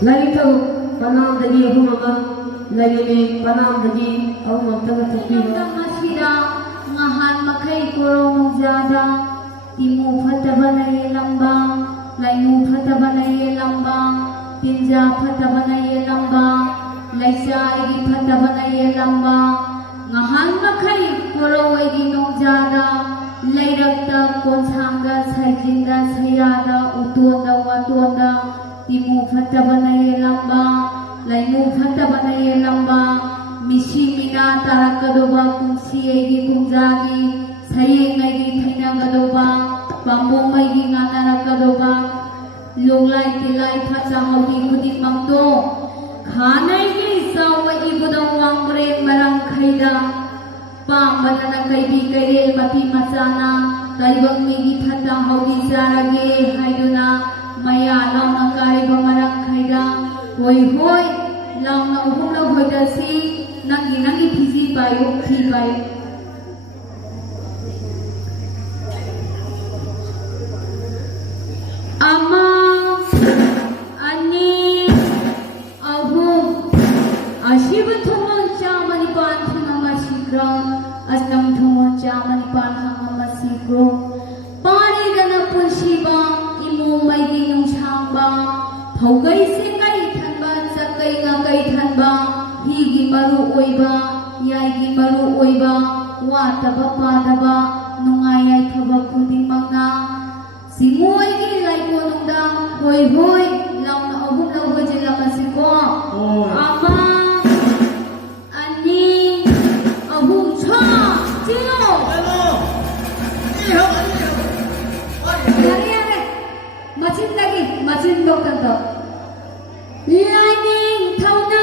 Laito panam dagi ahumama laine panam dagi ahumam taga tukiwa masira ngahan makai kurong jada timu fatabana ye lambang lainu fatabana ye lambang tinja fatabana ye lambang laisa igi fatabana ye lambang ngahan makai kurong igi nong jada lairakta konsanga saijinda sayada utonda watonda timu fatabana ye lambang lainu fatabana ye lambang misi mina tarakadoba kumsi egi kumjagi sayeng egi thainagadoba pambong egi nganarakadoba longlai tilai phachahobi khudi mangdo khanai gi sawa ibudang wangbre marang khaida pambana kaidi kairel mati machana taibang migi phata hobi jarage haiduna maya launa kariba marang khaida hoi hoi launa uhumla hoidasi nangi phiji payo phi payo ama ani ahum ashiba thomon chamani pan thama sikra astam thomon chamani pan thama sikro pani dana pushiba imu mai gi nung chamba phaugai se kai thanba sakai nga kai thanba higi maru oiba yaigi maru oiba wataba padaba nungai ai thaba khuding mangna singoi gi laiko nungda hoi hoi lamna ahum la hoi je la masiko ama ani ahum cha chino yare machin lagi machin dokter to lining thauna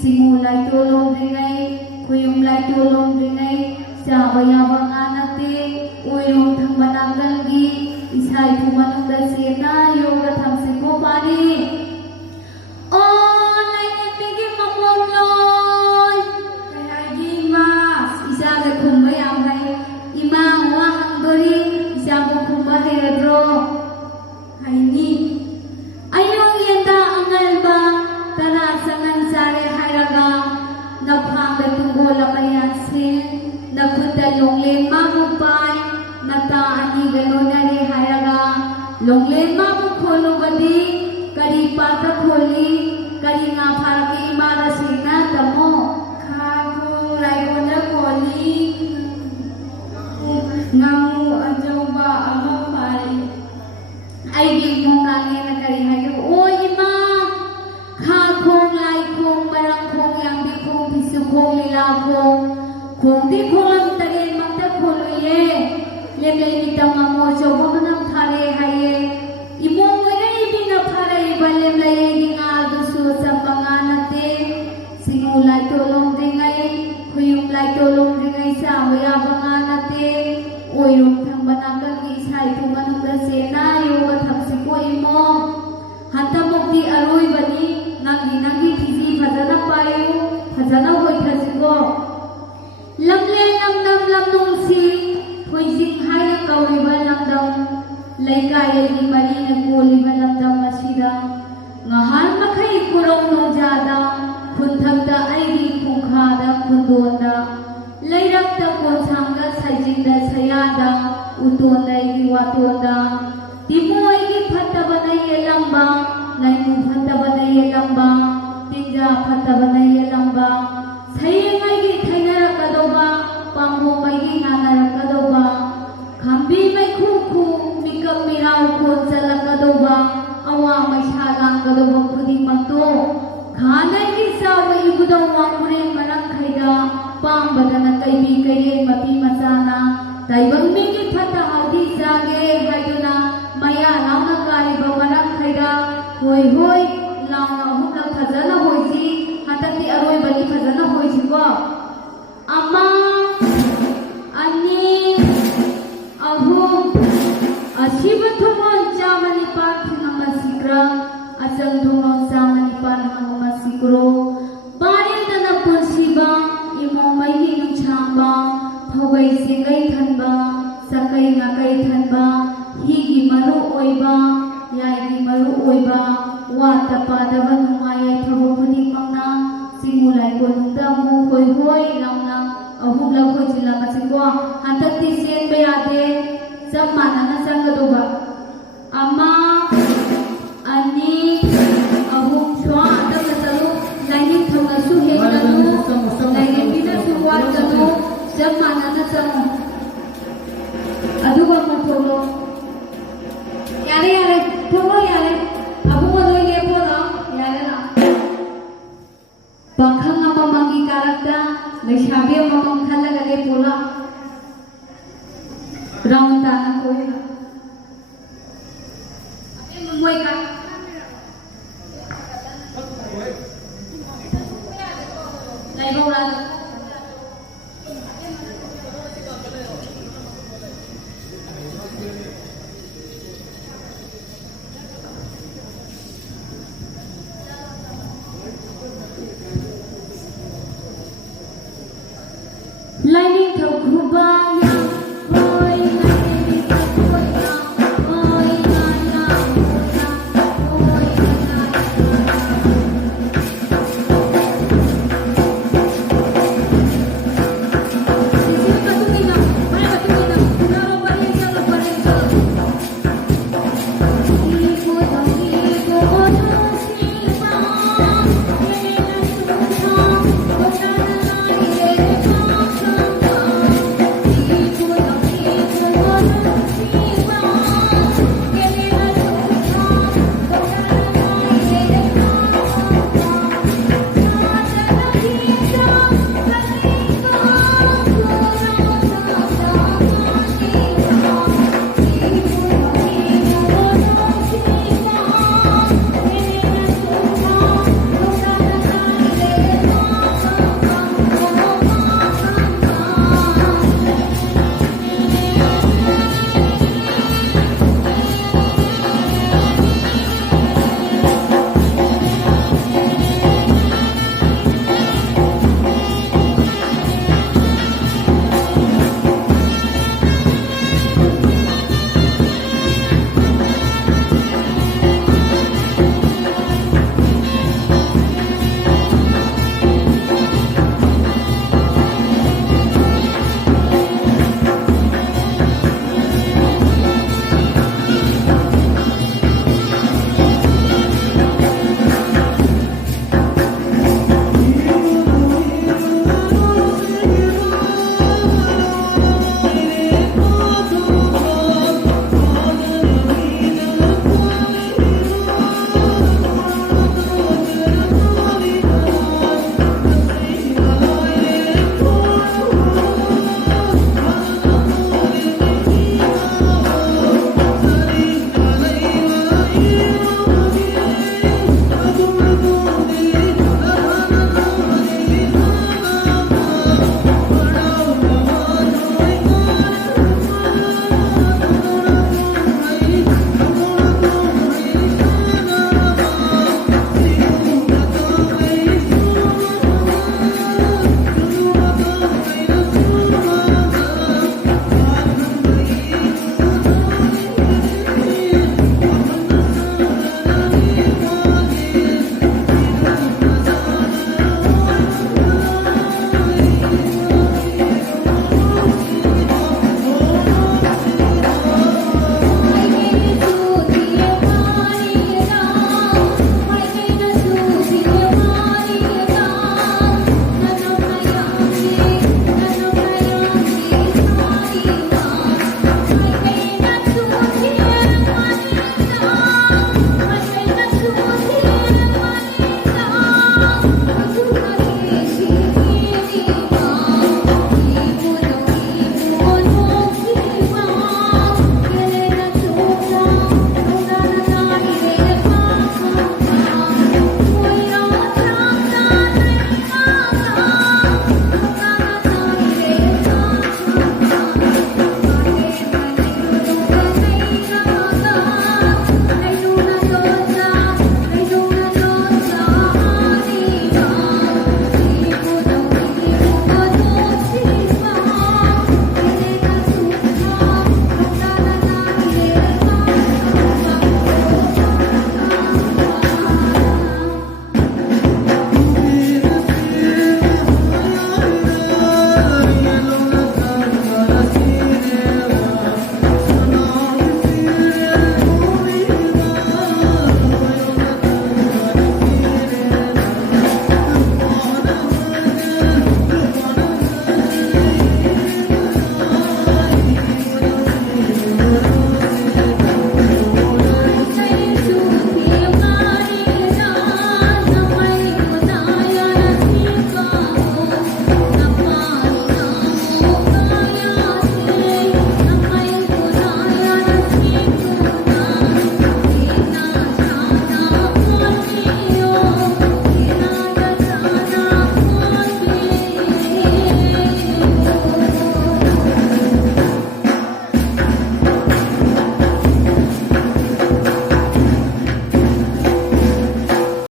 simulai tolong खुयुम lie तोलोम रिंगाई Chaba याबा nganate oirom thangbanangalgi isai pumanungda sena yoga thamsiko pari o lai pigi mamom loi kayagi mas isa le khumba yam hai ima wa hangdori isa bo khumba hedro haini ayong yenda angalba tara sangan sare hairaga naphang tungola mayan sin nakuta longlen mamupai nata ani galonare hairaga longlen mamu kholu badi kari pata kholi kari nga pharaki mara sina tamo khaku raigona kholi ngamu ajoba ama pai aigi mongane na kari hayo o ima kha khong lai khong barang khong yang bi khong bisu khong lila khong khong di khong tare makta kholuye lemle ni tamamo jobo manam thare haye imo moire bi na phare balemle gi nga du su sampanganate singu lai tolong dingai khuyum lai tolong dingai sa waya banganate oirum thang banakal gi sai thumanung da sena yoga thamsiko imo hantamukti aroi bani nangi thiji phajana payu phajana hoi thasiko lamle lamdam lamnung si phoijing hai kauriba lamdam laikai gi mari na koliba lamdam asida ngahan makhai kurong no jada khunthakta aigi khungkhada khundonda lairakta konchanga sajingda sayada utonda igi watonda timoi gi phattabana yelamba laimu phattabana yelamba tinja phattabana yelamba sayengai gi thainara kadoba pambo mai gi nanara kadoba khambi mai khu mikam mirau kon chala kadoba awa mai salang kadoba khudi makto khanai gi sawai gudaw wangure marang khaida pambadana kaibi kaire mapi masana taibang mi gi phata haudi jage haiduna maya launa kariba marang khaida hoi hoi launa humna phajana hoiji hatati aroi bani phajana hoiji ko ama ani ahum asiba thumon chamani pathina sikra asang thumon chamani pathina masikro parindana punsiba imo mai gi nuchamba thogai singai thanba sakai ngakai thanba higi maru oiba yai gi maru oiba wata padaba nungai thobo khudi mangna singulai konungda mu khoi hoi lamna ahum la khoi chila masiko hantakti sen be ade sab manana sangadoba ama ani ahum chwa adam talu laini thoga su heganu laini bina suwat kanu sab manana sangu aduga mo tholo yare tholo yare abu mo loye polo yare la pakhang ama mangi karakta lesabe mamang khalaga le pola round tana koi na ame mumbai ka